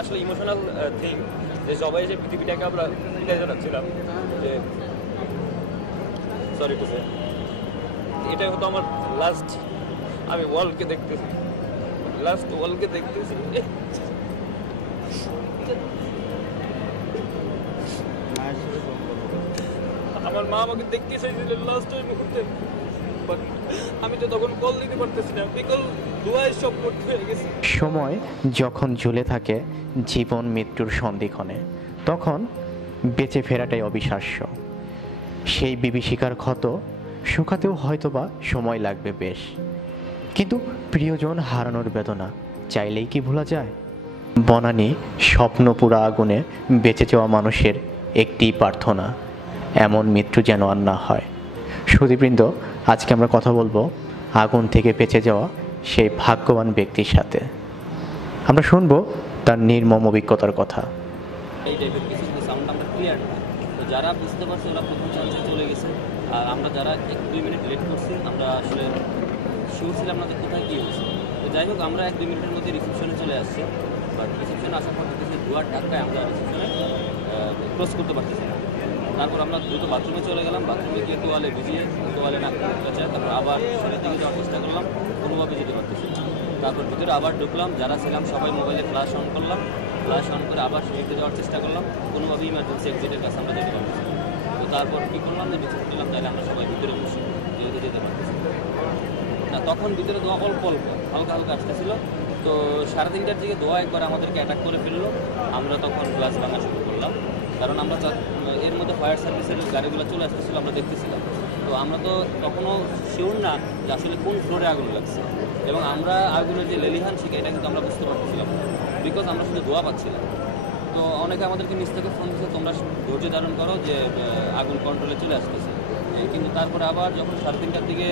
আসলে emotional thing যে সবাই যে পৃথিবীটাকে আমরা বিদায় জানাচ্ছিলাম যে সরি টু সে এটাই হতো আমার লাস্ট। আমি ওয়ার্ল্ডকে দেখতেছি, লাস্ট ওয়ার্ল্ডকে দেখতেছি। আমার মা আমাকে দেখতে চাইছিলেন লাস্ট ওই মুহূর্তে, বাট আমি তো তখন কল দিতে পারতেছি না, বিকল দুয়ায় সব করতে হয়ে গেছে। সময় যখন ঝুলে থাকে জীবন মৃত্যুর সন্ধিক্ষণে, তখন বেঁচে ফেরাটাই অবিশ্বাস্য। সেই বিভীষিকার ক্ষত শুকাতেও হয়তোবা সময় লাগবে বেশ, কিন্তু প্রিয়জন হারানোর বেদনা চাইলেই কি ভোলা যায়? বনানী স্বপ্নপুরা আগুনে বেঁচে যাওয়া মানুষের একটি প্রার্থনা, এমন মৃত্যু যেন আর না হয়। সুধীবৃন্দ, আজকে আমরা কথা বলবো আগুন থেকে বেঁচে যাওয়া সেই ভাগ্যবান ব্যক্তির সাথে। আমরা শুনবো তার নির্মম অভিজ্ঞতার কথা। এই টাইপের কিছু কিছু সাউন্ড আমরা ক্লিয়ার না, তো যারা বুঝতে পারছে ওরা প্রথম চান্সে চলে গেছে। আর আমরা যারা 1-2 মিনিট লেট করছি, আমরা আসলে শিওর ছিলাম না যে কোথায় কী হয়েছে। তো যাই হোক, আমরা 1-2 মিনিটের মধ্যে রিসেপশনে চলে আসছি। বাট রিসেপশনে আসার পর দেখতেছি দুয়ার ধাক্কায় আমরা রিসেপশনে ক্লোজ করতে পারতেছি না। তারপর আমরা দ্রুত বাথরুমে চলে গেলাম, বাথরুমে গিয়ে তোয়ালে ভিজিয়ে তোয়ালে না কাছে, তারপর আবার শরীর দিকে যাওয়ার চেষ্টা করলাম, কোনোভাবে যেতে পারতেছি না। তারপর ভিতরে আবার ঢুকলাম, যারা ছিলাম সবাই মোবাইলে ফ্ল্যাশ অন করলাম, ফ্ল্যাশ অন করে আবার শরীরে যাওয়ার চেষ্টা করলাম, কোনোভাবেই ইমার্জেন্সি এক্সিটের কাছে আমরা যেতে পারতেছি না। তো তারপর কী করলাম, যে ভিতরে দিলাম, তাহলে আমরা সবাই ভিতরে বসি, যেহেতু যেতে পারতেছি না। তখন ভিতরে দোয়া অল্প অল্প হালকা হালকা আসতেছিল। তো 3:30টার দিকে দোয়া একবার আমাদেরকে অ্যাটাক করে ফেললো। আমরা তখন গ্লাস ভাঙা শুরু করলাম, কারণ আমরা এর মধ্যে ফায়ার সার্ভিসের গাড়িগুলো চলে আসতেছিলো, আমরা দেখতেছিলাম। তো আমরা তো তখনও শিওর না যে আসলে কোন ফ্লোরে আগুন লাগছে, এবং আমরা আগুনের যে লেলিহান শিখে এটা কিন্তু আমরা বুঝতে পারতেছিলাম, বিকজ আমরা শুধু দোয়া পাচ্ছিলাম। তো অনেকে আমাদেরকে নিচ থেকে ফোন দিচ্ছে, তোমরা ধৈর্য ধারণ করো, যে আগুন কন্ট্রোলে চলে আসতেছে। কিন্তু তারপরে আবার যখন 3:30টার দিকে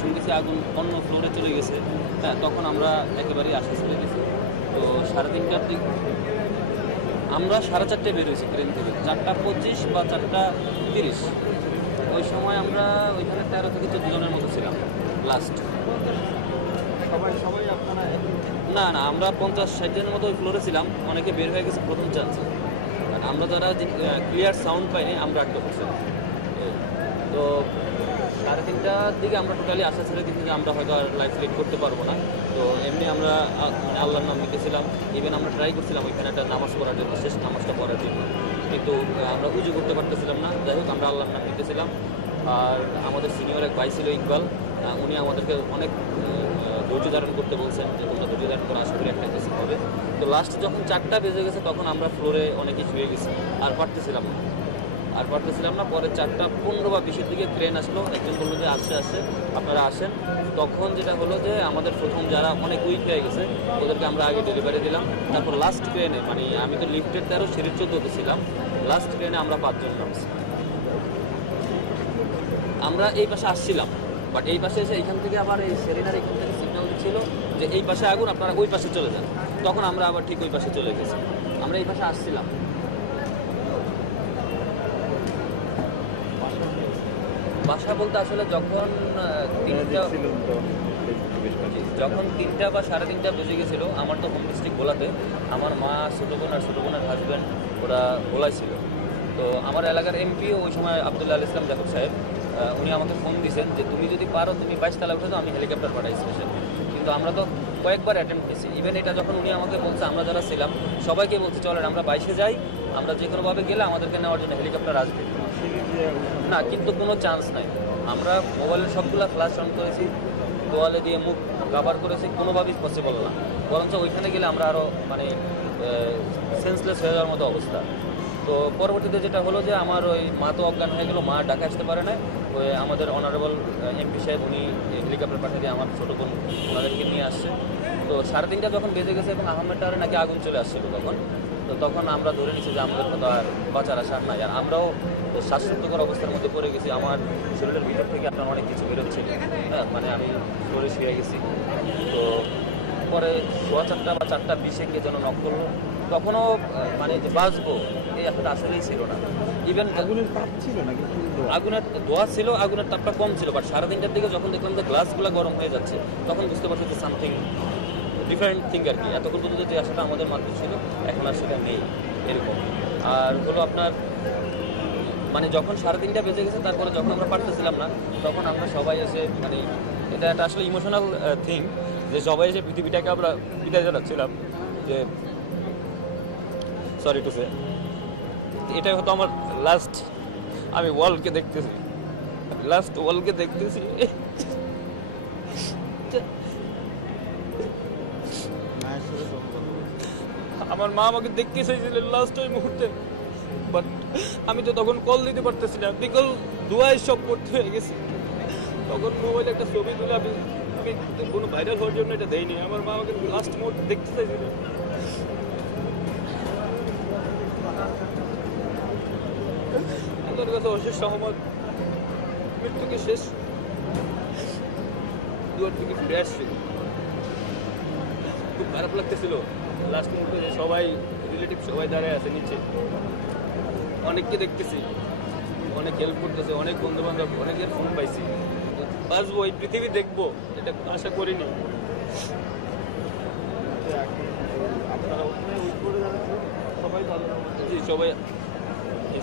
শুনতেছি আগুন অন্য ফ্লোরে চলে গেছে, তখন আমরা একেবারেই আশা ছেড়ে গেছি। তো 3:30টার দিকে আমরা 4:30টায় বের হয়েছি ট্রেন থেকে, 4:25 বা 4:30। ওই সময় আমরা ওইখানে 13 থেকে 14 জনের মতো ছিলাম লাস্ট। সবাই আপনারা না না, আমরা 50-60 জনের মতো ওই ফ্লোরে ছিলাম। অনেকে বের হয়ে গেছে প্রথম চান্সে, আমরা যারা ক্লিয়ার সাউন্ড পাইনি আমরা আটকে পড়ছিলাম। তো 3:30টার দিকে আমরা টোটালি আশা ছেড়ে দিচ্ছি যে আমরা হয়তো আর লাইফ লিড করতে পারবো না। তো এমনি আমরা মানে আল্লাহর নাম নিতেছিলাম। ইভেন আমরা ট্রাই করছিলাম ওইখানে একটা নামাজ পড়ার জন্য, শেষ নামাজটা পড়ার জন্য, কিন্তু আমরা উজু করতে পারতেছিলাম না। যাই হোক, আমরা আল্লাহর নাম নিতেছিলাম। আর আমাদের সিনিয়র এক ভাই ছিল ইকবাল, উনি আমাদেরকে অনেক ধৈর্য ধারণ করতে বলছেন, যে তোমরা ধৈর্য ধারণ করে আশা করি একটা কিছু হবে। তো লাস্ট যখন 4টা বেজে গেছে, তখন আমরা ফ্লোরে অনেকেই শুয়ে গেছি, আর পারতেছিলাম না। পরে 4:15 বা 20-এর দিকে ট্রেন আসলো, একজন বললো যে আসছে আপনারা আসেন। তখন যেটা হলো যে আমাদের প্রথম যারা অনেক উইক হয়ে গেছে ওদেরকে আমরা আগে ডেলিভারি দিলাম। তারপর লাস্ট ট্রেনে, মানে আমি তো লিফটের 13 সিঁড়ির 14তে ছিলাম, লাস্ট ট্রেনে আমরা 5 জন নামছি। আমরা এই পাশে আসছিলাম, বাট এই পাশে এসে এইখান থেকে আবার এই সেরিনার এখান থেকে সিগন্যাল দিচ্ছিল যে এই পাশে আগুন, আপনারা ওই পাশে চলে যান। তখন আমরা আবার ঠিক ওই পাশে চলে গেছি। আমরা এই পাশে আসছিলাম। বাসা বলতে আসলে যখন 3টা বা 3:30 বেজে গেছিলো, আমার তো হোম ডিস্ট্রিক্ট ভোলাতে, আমার মা, ছোটো বোন আর ছোটো বোনের হাজব্যান্ড ওরা ভোলায় ছিল। তো আমার এলাকার এমপিও ওই সময় আব্দুল্লাহ আল ইসলাম জাফর সাহেব, উনি আমাকে ফোন দিয়েছেন যে তুমি যদি পারো তুমি 22 তলা উঠে তো আমি হেলিকপ্টার পাঠাই স্পেশাল। কিন্তু আমরা তো কয়েকবার অ্যাটেম্প করেছি। ইভেন এটা যখন উনি আমাকে বলছে, আমরা যারা ছিলাম সবাইকে বলছি চলেন আমরা 22-এ যাই, আমরা যে কোনোভাবে গেলে আমাদেরকে নেওয়ার জন্য হেলিকপ্টার আসবে না, কিন্তু কোনো চান্স নাই। আমরা মোবাইলের সবগুলো ফ্ল্যাশ অন করেছি, তোয়ালে দিয়ে মুখ কাভার করেছি, কোনোভাবেই পসিবল না। বরঞ্চ ওইখানে গেলে আমরা আরও মানে সেন্সলেস হয়ে যাওয়ার মতো অবস্থা। তো পরবর্তীতে যেটা হলো যে আমার ওই মা তো অজ্ঞান হয়ে গেলো, মা ঢাকা আসতে পারে না। ওই আমাদের অনারেবল এমপি সাহেব উনি হেলিকপ্টার পাঠিয়ে দিয়ে আমার ছোটো বোন ওনাদেরকে নিয়ে আসছে। তো 3:30টা যখন বেজে গেছে এবং আহমেদ টাওয়ারে নাকি আগুন চলে আসছিলো তখন আমরা ধরে নিচ্ছি যে আমাদের কথা আর বাঁচার আশা নাই। আর আমরাও শ্বাসরুদ্ধকর অবস্থার মধ্যে পড়ে গেছি। আমার শরীরের ভিতর থেকে আপনার অনেক কিছু বেরোচ্ছে, মানে আমি ফ্লোরে শুয়ে গেছি। তো পরে 4:15 বা 4:20-এ কে যেন নক করলো, তখনও মানে যে বাঁচবো এই একটা আসলেই ছিল না। ইভেন আগুনের তাপ ছিল না, আগুনের ধোয়া ছিল, আগুনের তাপটা কম ছিল, বাট 3:30টার দিকে যখন দেখলাম যে গ্লাসগুলো গরম হয়ে যাচ্ছে, তখন বুঝতে পারছি যে সামথিং ডিফারেন্ট থিঙ্ক আর কি। এতক্ষণ পর্যন্ত যে আশাটা আমাদের মাঝে ছিল এখন আর সেটা নেই এরকম। আর হলো আপনার মানে যখন 3:30 বেজে গেছে তারপরে যখন আমরা পারতেছিলাম না তখন আমরা সবাই এসে মানে এটা একটা আসলে ইমোশনাল থিং যে সবাই এসে পৃথিবীটাকে আমরা বিদায় জানাচ্ছিলাম যে সরি টু সে এটাই হতো আমার লাস্ট। আমি ওয়ার্ল্ডকে দেখতেছি, লাস্ট ওয়ার্ল্ডকে দেখতেছি। আমার মা আমাকে দেখতে চাইছিল লাস্ট ওই মুহূর্তে, বাট আমি তো তখন কল দিতে পারতেছি না, বিকল দুয়ায় সব করতে হয়ে গেছে। তখন মোবাইলে একটা ছবি তুলে আমি কোনো ভাইরাল হওয়ার জন্য এটা দেয়নি। আমার মা আমাকে লাস্ট মুহূর্তে দেখতে চাইছিল। আল্লাহর কাছে অশেষ সহমত, মৃত্যুকে শেষ দুয়ার থেকে ফিরে আসছে। খুব খারাপ লাগতেছিল লাস্ট মুহূর্তে যে সবাই রিলেটিভ সবাই দাঁড়ায় আছে নিচে, অনেককে দেখতেছি, অনেক হেল্প করতেছে, অনেক বন্ধু বান্ধব, অনেকের ফোন পাইছি। বাঁচবো, এই পৃথিবী দেখবো এটা আশা করিনি। জি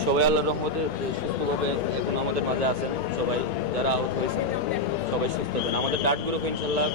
সবাই আল্লাহর রহমতে সুস্থভাবে এখন আমাদের মাঝে আছেন। সবাই যারা আহত হয়েছে সবাই সুস্থ হবেন। আমাদের ডার্ট গ্রুপ ইনশাল্লাহ